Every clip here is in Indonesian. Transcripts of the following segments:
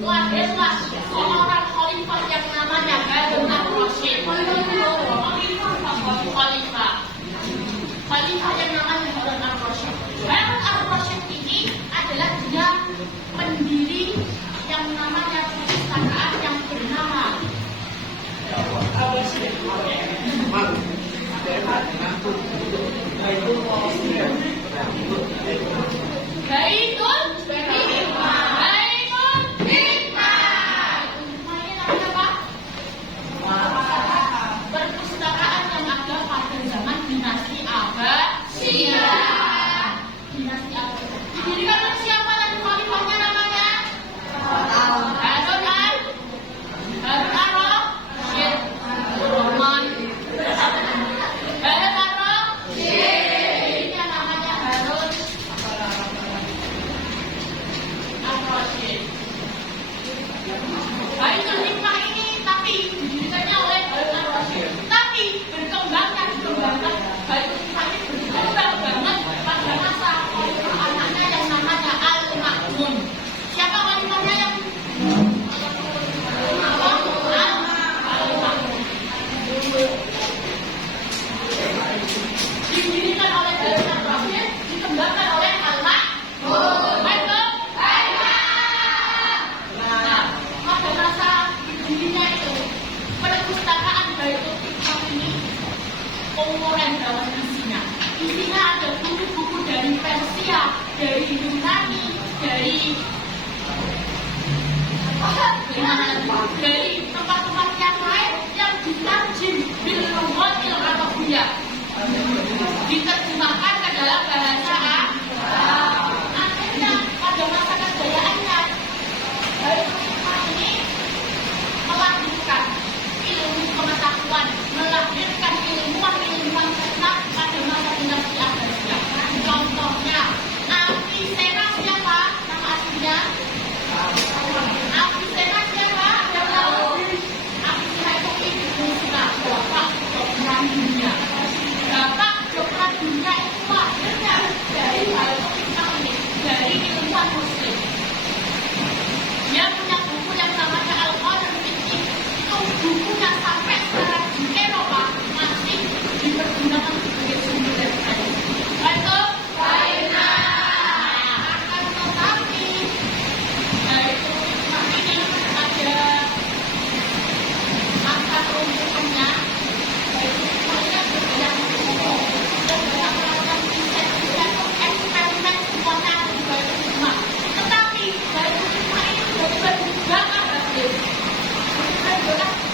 Lahirlah seorang khalifah yang namanya Harun ar-Rasyid. Khalifah yang namanya Harun ar-Rasyid. Harun ar-Rasyid ini adalah dia pendiri yang namanya perpustakaan yang bernama Baitul Hikmah. Namanya apa? Perpustakaan yang ada pada zaman dinasti Abbasiyah. Dinasti Abbasiyah. Didirikan oleh siapa lagi khalifahnya namanya? Harun ar-Rasyid. Ini namanya Harun ar-Rasyid. Baitul Hikmah ini tapi didirikannya oleh Harun ar-Rasyid. Tapi dikembangkan Baitul Hikmah ini berkembang banget pada masa anaknya yang namanya Al-Ma'mun. Siapa khalifahnya yang didirikan oleh Harun ar-Rasyid, dikembangkan oleh Al-Ma'mun. Nah, pada masa didirinya itu perpustakaan Baitul Hikmah ini umuran dalam isinya. Isinya ada buku-buku dari Persia, dari Yunani, dari tempat-tempat yang lain yang ditarjim bil lughatil arabiyyah, diterjemahkan ke dalam bahasa Arab. Akhirnya pada masa kejayaannya Baitul Hikmah ini melahirkan ilmu pengetahuan, melahirkan ilmuwan cerdas pada masa dinasti Abbasiyah. Contohnya Avicenna siapa? Nama aslinya Avicenna siapa? Avicenna itu Ibnu Sina, bapak kedokteran dunia. Bapak kedokteran dunia itu lahirnya dari Baitul Hikmah ini, dari ilmuwan Muslim. Dia punya buku yang namanya Al-Qalam Fiqih. Itu bukunya sampai sekarang di Eropa masih dipergunakan sebagai sumber referensi. Betul? Akan tetapi Baitul Hikmah ini ada akar rumputnya. Baitul Hikmah ini ada banyak buku dan banyak macam riset-riset atau eksperimen semuanya ada di Baitul Hikmah. Tetapi Baitul Hikmah ini sudah dibakar habis.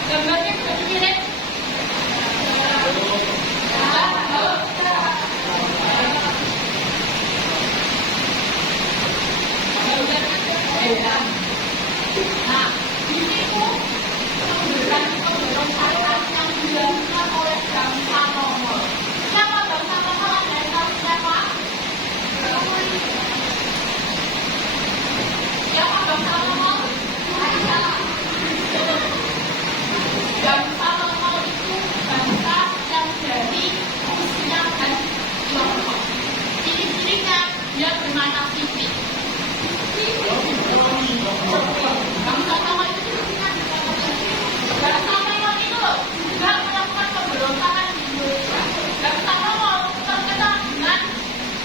Gambarnya sudah mirip. Nah, di situ pemberontakan yang dilakukan oleh bangsa Mongol. Siapa bangsa Mongol? Ada yang tahu siapa? Siapa bangsa Mongol? Bangsa Mongol itu bangsa yang dari Rusia dan Tiongkok. Ciri-cirinya dia bermata sipit. Bangsa Mongol itu juga melakukan pemberontakan di Indonesia. Bangsa Mongol terkenal dengan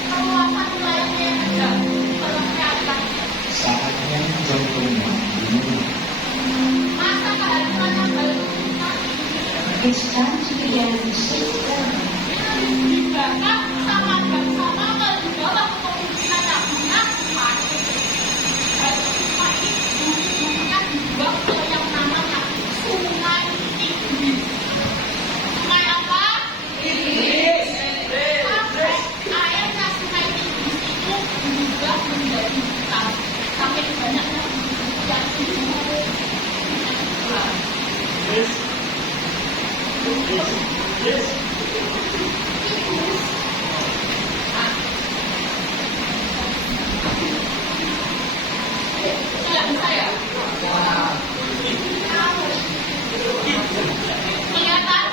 perluasan wilayahnya yang ada. Saatnya contohnya Masa kehadiran Baitul Hikmah It's time to begin the system. dibakar sama bangsa Mongol di bawah kepemimpinan Abunya Pakai. Baitul Hikmah ini bukunya dibuang ke yang namanya Sungai Tigris. Sungai apa? Tigris. Sampai airnya Sungai Tigris itu berubah menjadi hitam. Sampai banyaknya yang dibuang. Yes. Tidak bisa ya? Kelihatan?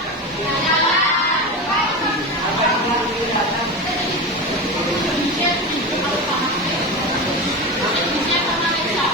Indonesia sama Malaysia.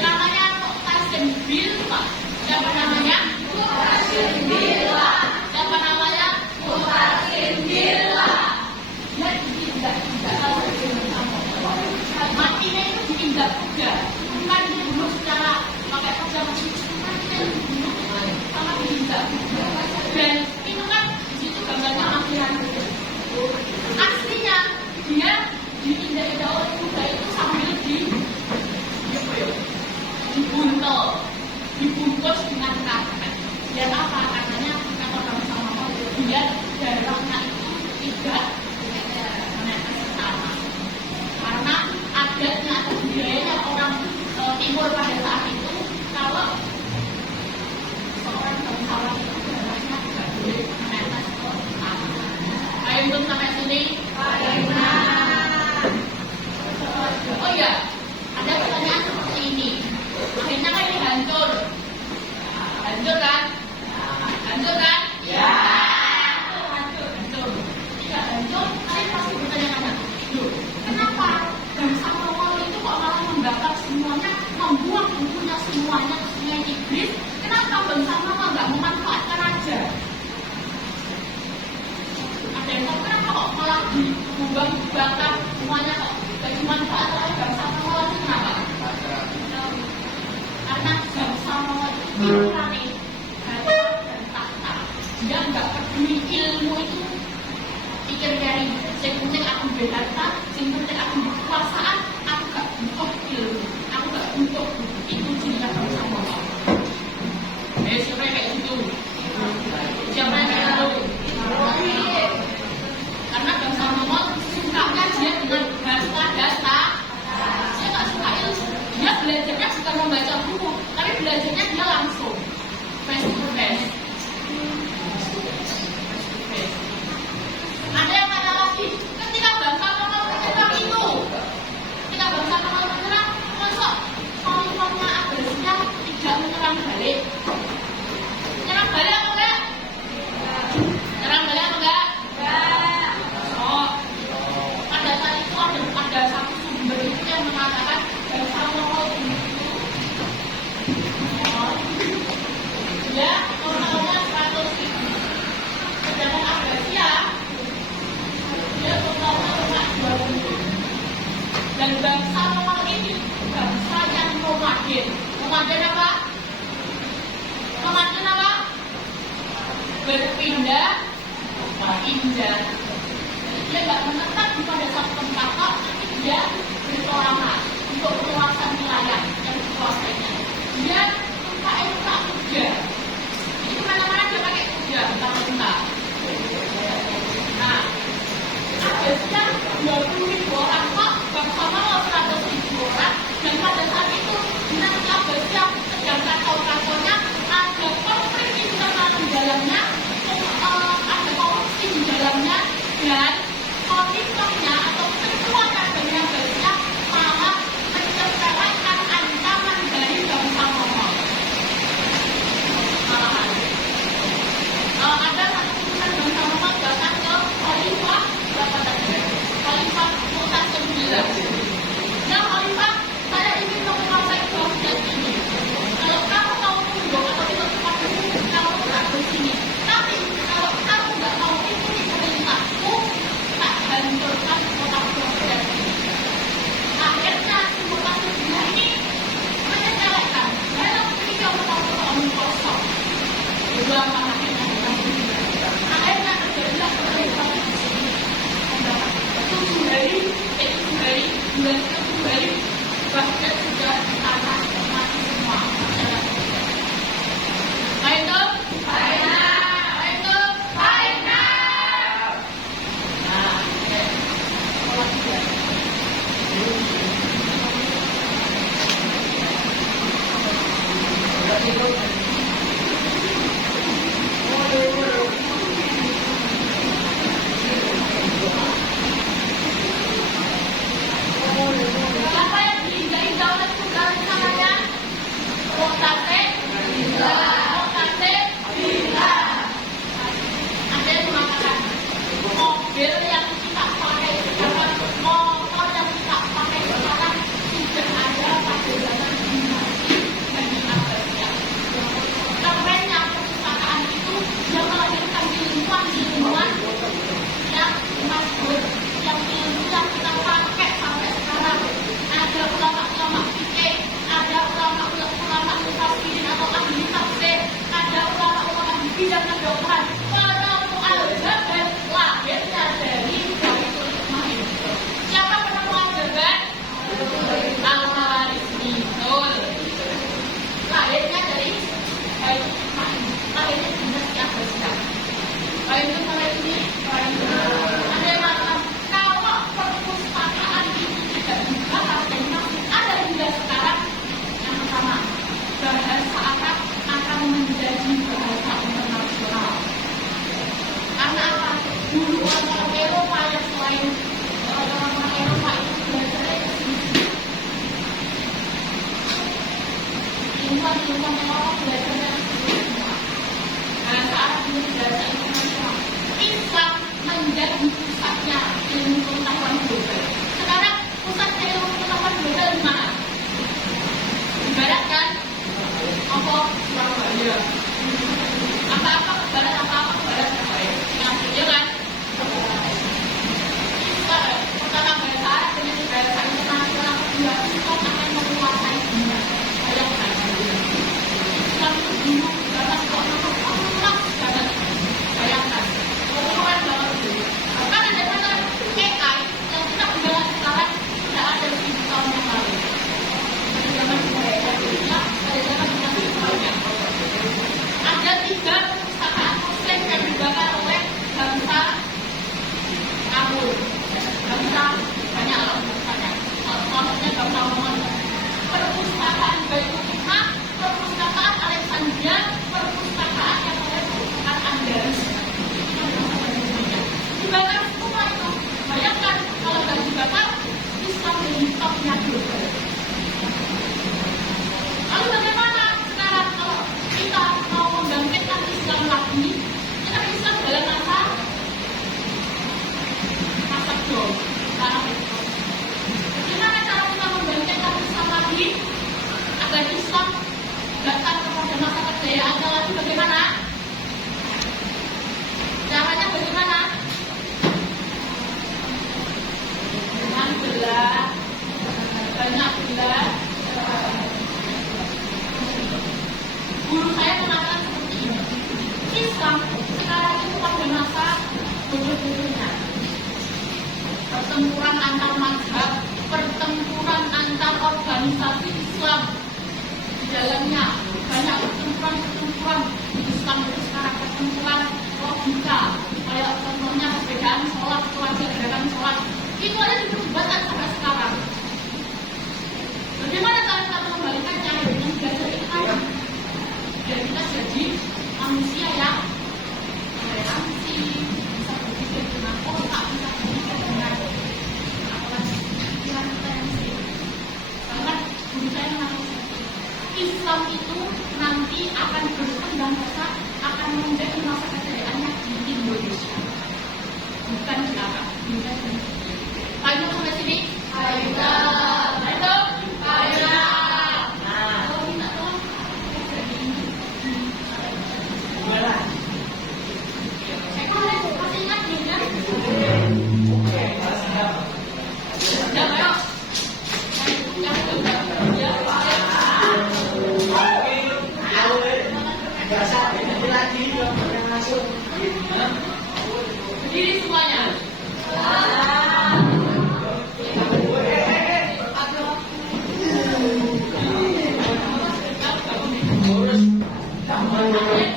Namanya Tasken Bilma. Siapa namanya? Tasken Bilma. Siapa namanya? Tasken Bilma. Dia tidak matinya itu diinjak kuda. Bukan dibunuh secara pakai pedang, matinya dibunuh sama diinjak kuda. Dan itu kan di situ gambarnya akhiran. Aslinya dia diinjak-injak oleh kuda itu sambil dibungkus dengan karpet. Dan apa katanya? Kata orang sama biar darahnya itu tidak menetes ke tanah. Karena adatnya atau budayanya orang timur pada saat itu, kalau seorang bangsawan itu darahnya tidak boleh menetes ke tanah. Ayo untuk sampai sini. Oh iya, ada pertanyaan seperti ini. Akhirnya kan ini hancur. Hancur kan? Hancur kan? Ya. Hancur. Tidak hancur, kalian pasti bertanya-tanya. Loh, kenapa bangsa Mongol itu kok malah membakar semuanya, membuang bukunya semuanya ke Sungai Tigris? Kenapa bangsa Mongol nggak memanfaatkan aja? Ada yang tahu kenapa kok malah dibuang, dibakar semuanya kok? Gak dimanfaatkan oleh bangsa Mongol itu kenapa? Karena bangsa Mongol itu pintarnya harta dan tahta. Dia nggak peduli ilmu itu. Pikir dari yang penting aku berharta, yang penting aku berkekuasaan, aku gak butuh ilmu, aku gak butuh itu cirinya bangsa Mongol. Siapa yang kayak gitu? Siapa yang kayak gitu? Karena bangsa Mongol sukanya dia dengan data. Dia nggak suka ilmu. Dia belajarnya bukan membaca buku, tapi belajarnya dia langsung face to face. Ada yang kata lagi, ketika bangsa Mongol menyerang itu, ketika bangsa Mongol menyerang, masuk kaum-kaumnya Abbasiyah tidak menyerang balik. Menyerang balik apa enggak? Menyerang balik apa enggak? Oh, pada saat itu ada satu sumber itu yang mengatakan bangsa Mongol itu dia totalnya 100.000, sedangkan Abbasiyah dia totalnya cuma 20. Dan bangsa Mongol ini bangsa yang nomaden. Nomaden apa? Nomaden apa? Berpindah. Dia nggak menetap di pada satu tempat kok, tapi dia berkelana untuk meluaskan wilayah yang dikuasainya. Dia unta kuda. Jadi kemana-mana dia pakai kuda, unta. Nah, Abbasiyah 20.000 orang kok, bangsa Mongol 100.000 orang. Dan pada saat itu dinasti Abbasiyah sedang kacau-kacaunya, ada konflik internal di dalamnya, ada korupsi di dalamnya, dan komitmennya atau kekuatan dari Abbasiyah malah menyepelekan ancaman dari bangsa Mongol. Malahan ada satu utusan bangsa Mongol datang ke Khalifah berapa tadi? Khalifah Mu'tasim bilang, ya Khalifah, saya ingin menguasai proses ini. Kalau kamu mau tunduk atau ikut kepadaku, kamu berada di sini. Tapi kalau kamu nggak mau ikuti perintahku, tak hancurkan kota proses ini. Akhirnya si Mu'tasim bilang ini menyepelekan. Dalam video omong kosong. Dua akhirnya terjadilah perintah di sini. 7 hari, bulan ke-7 hari, bahkan sudah tanah mati semua. Ayo, siapa yang diinjak-injak oleh bahasa ini masih ada hingga sekarang. Yang pertama, bahasa Arab akan menjadi bahasa internasional. Karena apa? Dulu orang Eropa yang selain orang Eropa itu belajarnya ke sini. Ilmuwan Eropa belajarnya ke sini semua. Bahasa Arab menjadi bahasa internasional. Islam menjadi pusatnya ilmu pengetahuan global. Sekarang pusatnya ilmu pengetahuan global di mana? Ibaratkan apa? Surabaya. Apa-apa barat, apa-apa barat, ya kan? Pertama bahasa Arab dengan bahasa internasional kedua, Islam akan menguasai dunia. Bayangkan, Islam itu dulu banget kok, emas banget. Bayangkan, keren banget dulu. Kan ada mana AI yang kita gunakan sekarang tidak ada 10 tahun yang lalu. Zaman budaya dunia, pada zaman dinasti banyak. Ada 3 perpustakaan Muslim yang dibakar oleh bangsa kabur. Bangsa banyak lah perpustakaan. Maksudnya bangsa Romawi. Perpustakaan Baitul Hikmah, perpustakaan Alexandria, perpustakaan yang oleh perpustakaan Andalus. Dibakar semua itu. Bayangkan kalau nggak dibakar, Islam menjadi topnya global. Lalu bagaimana sekarang kalau kita mau membangkitkan Islam lagi? Kita Islam dalam masa jauh. Bagaimana cara kita membangkitkan Islam lagi agar Islam datang kepada masa kejayaannya lagi? Bagaimana? Caranya bagaimana? Dengan gelar, banyak gelar. Guru saya mengatakan seperti ini. Islam sekarang itu pada masa bodoh-bodohnya. Pertempuran antar mazhab, pertempuran antar organisasi Islam. Di dalamnya banyak pertempuran Islam itu sekarang pertempuran logika. Kayak contohnya perbedaan sholat, kewajiban sholat. Itu aja diperdebatkan sampai sekarang. Bagaimana cara kita mengembalikannya? Dengan belajar ilmu. Biar kita jadi manusia yang toleransi, bisa berpikir dengan otak, bisa berpikir dengan toleransi. Karena guru saya mengatakan Islam itu nanti akan berkembang besar, akan menjadi masa kejayaannya di Indonesia, bukan di Arab. Ayo sampai sini. Ayo. Berdiri semuanya.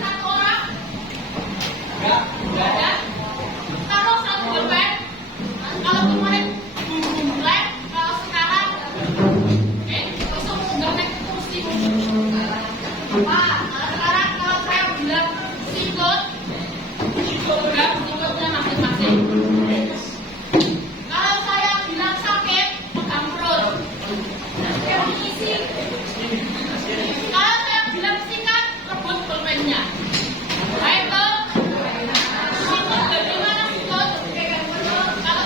Satu orang. Enggak ada. Kalau satu bolpen, kalau kemarin bolpen, kalau sekarang, besok udah naik kursi. Pak, sekarang kalau saya bilang sikut, sikutnya masing-masing. Kalau saya bilang sakit, pegang perut. Yang diisi. Kalau saya bilang sikat, rebut pulpennya. Baik loh. Sikut bagaimana sikut? Kalau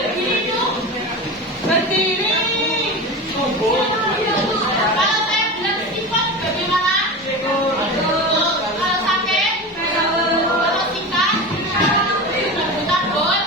berdiri tuh. Berdiri. Kalau saya bilang sikut bagaimana? Kalau sakit, kalau sikat, rebutan bol.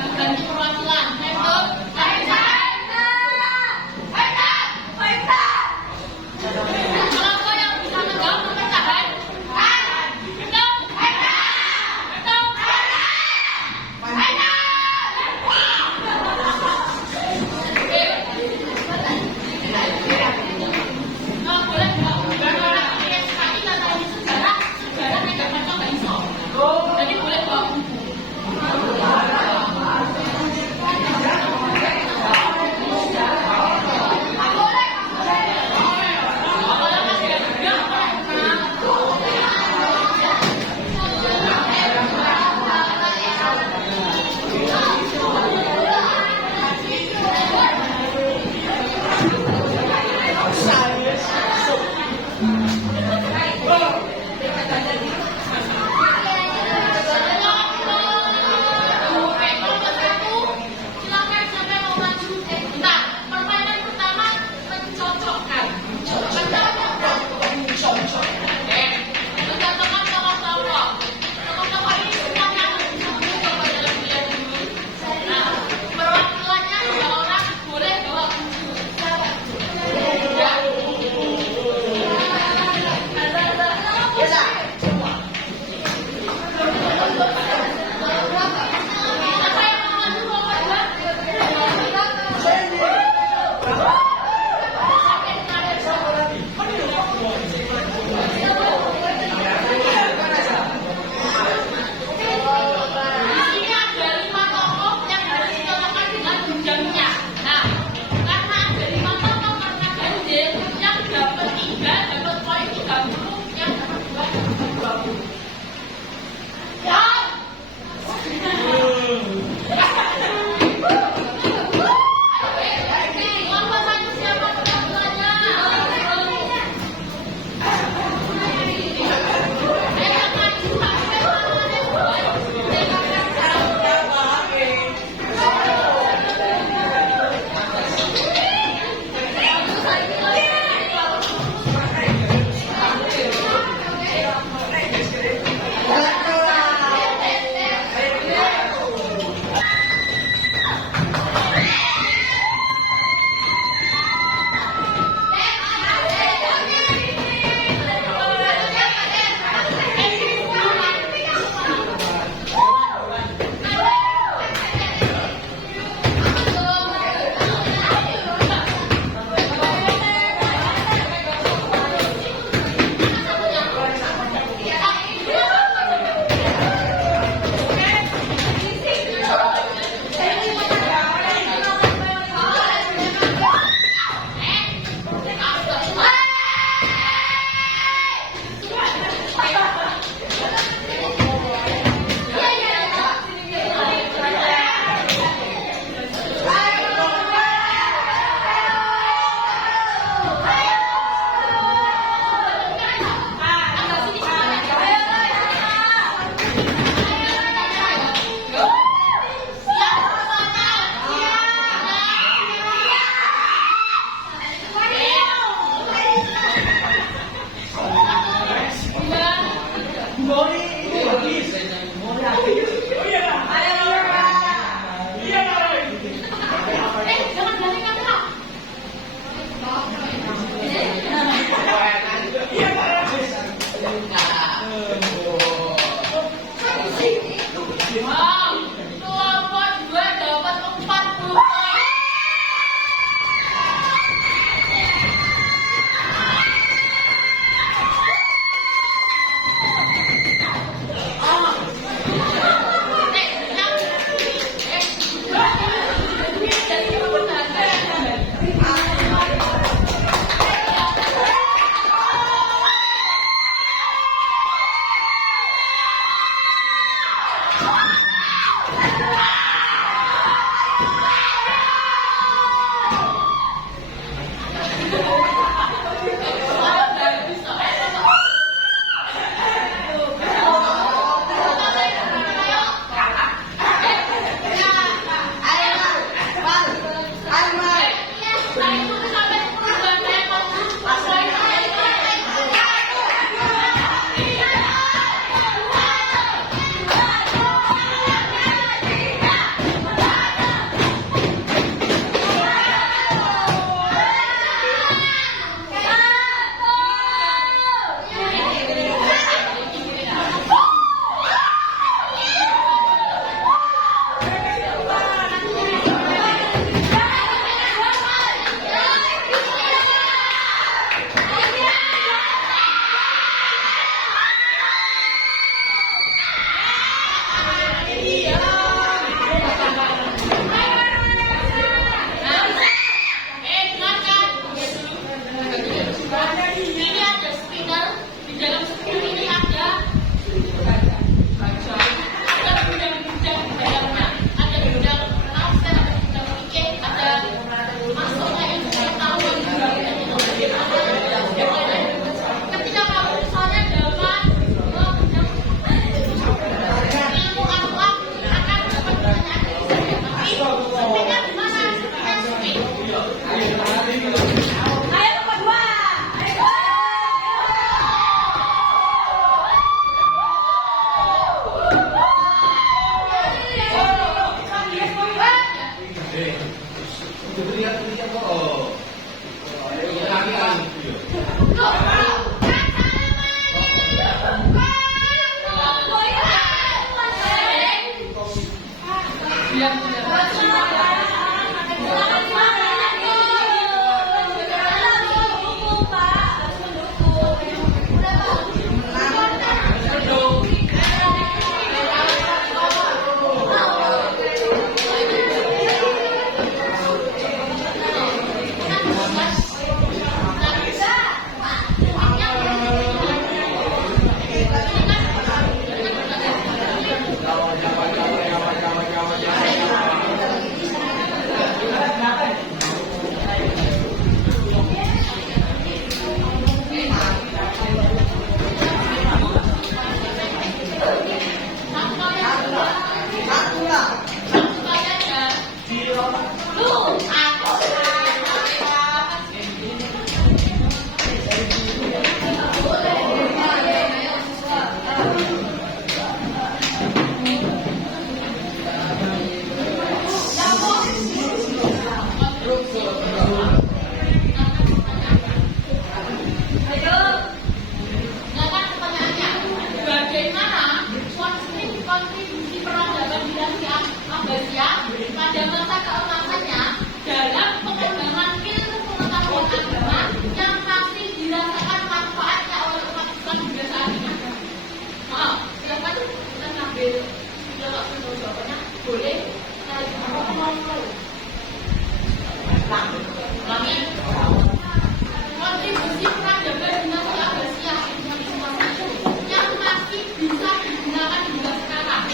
ganti perwakilan. Itu Kalau yang bisa menjawab pemecah jadi boleh bawa buku. pada masa keemasannya dalam pengembangan ilmu pengetahuan agama yang masih dirasakan manfaatnya oleh umat Islam hingga saat ini. Maaf, silakan kita ngambil jawabannya. Boleh? Ulangi. Kontribusi peradaban dinasti Abbasiyah yang masih bisa digunakan hingga sekarang.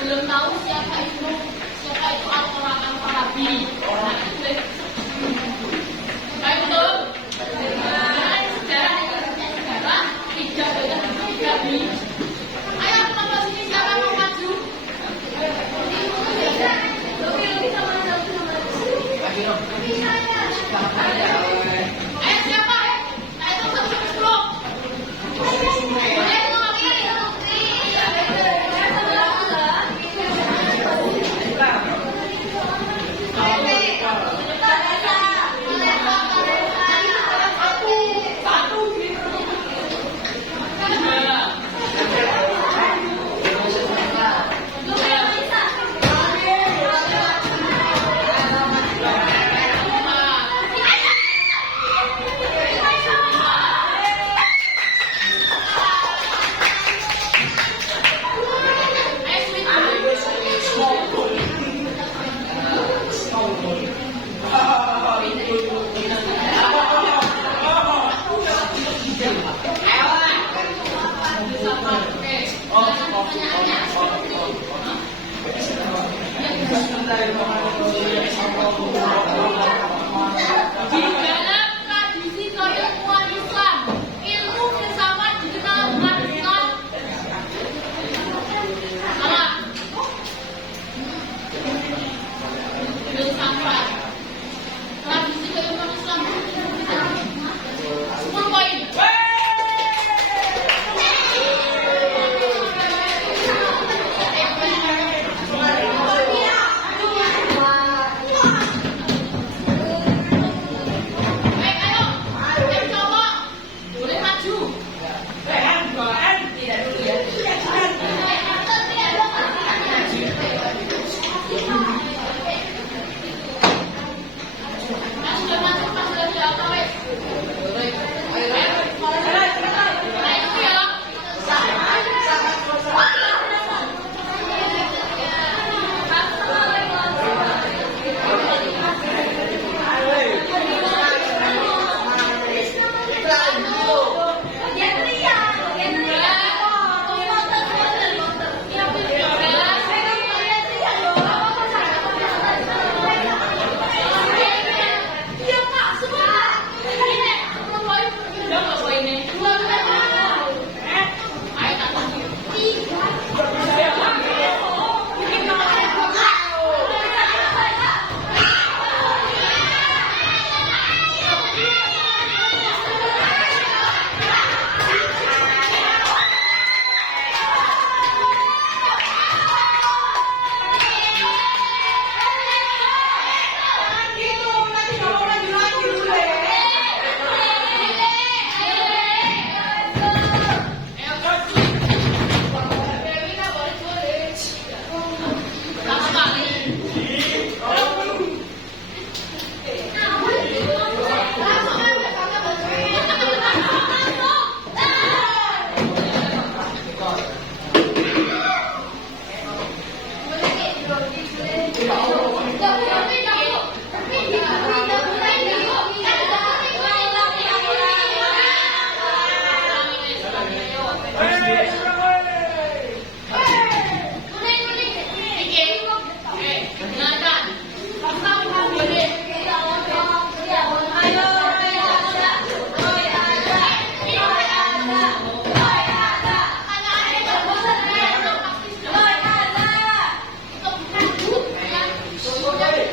Belum tahu siapa itu Al-Farabi. Nah, itu baik betul. Sejarah tidak banyak Farabi. Ayo kelompok sini siapa mau maju? Ayo siapa? Ayo 1-10. Di dalam tradisi keilmuan Islam, ilmu filsafat dikenal dengan istilah apa? Filsafat. Tradisi keilmuan Islam 10 poin.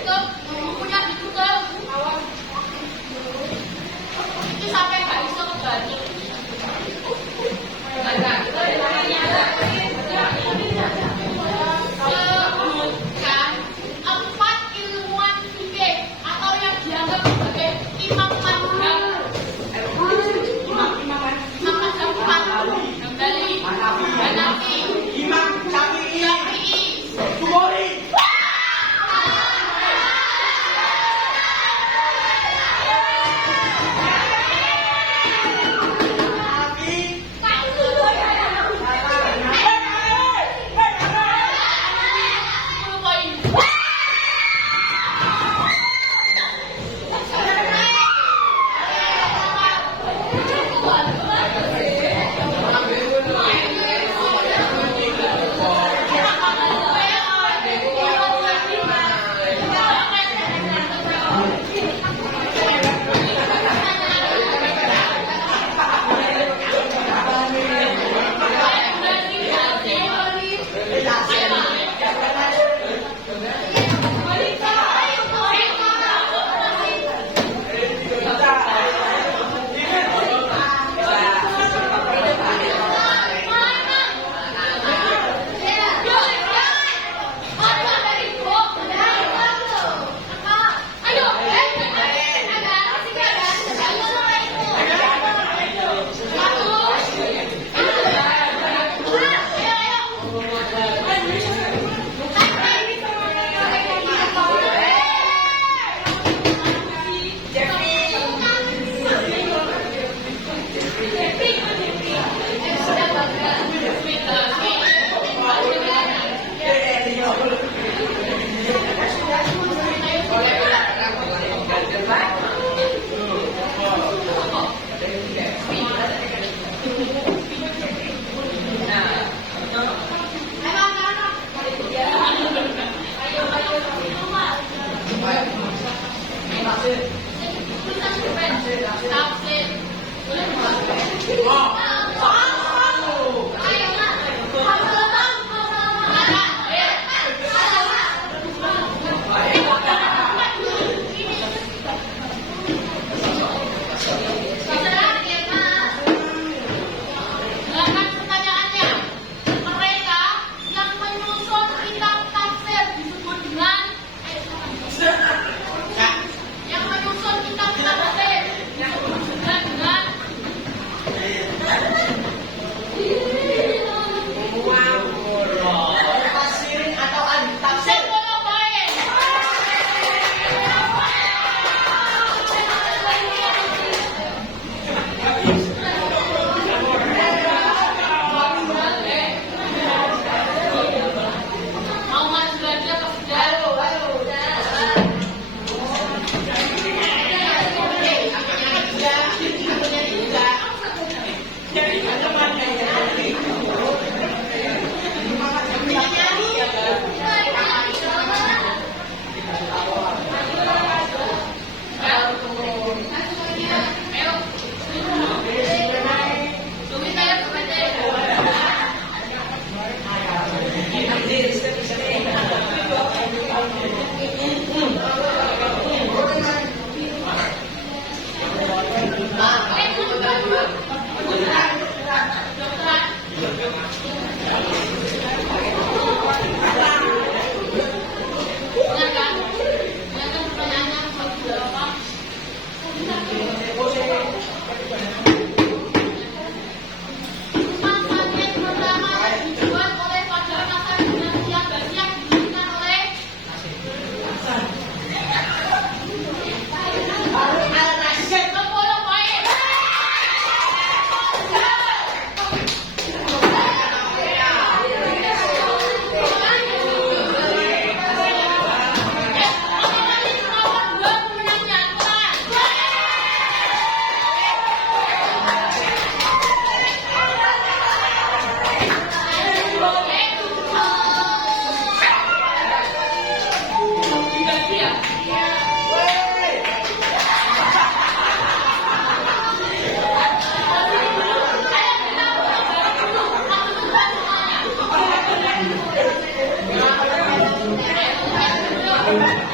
Go Thank you.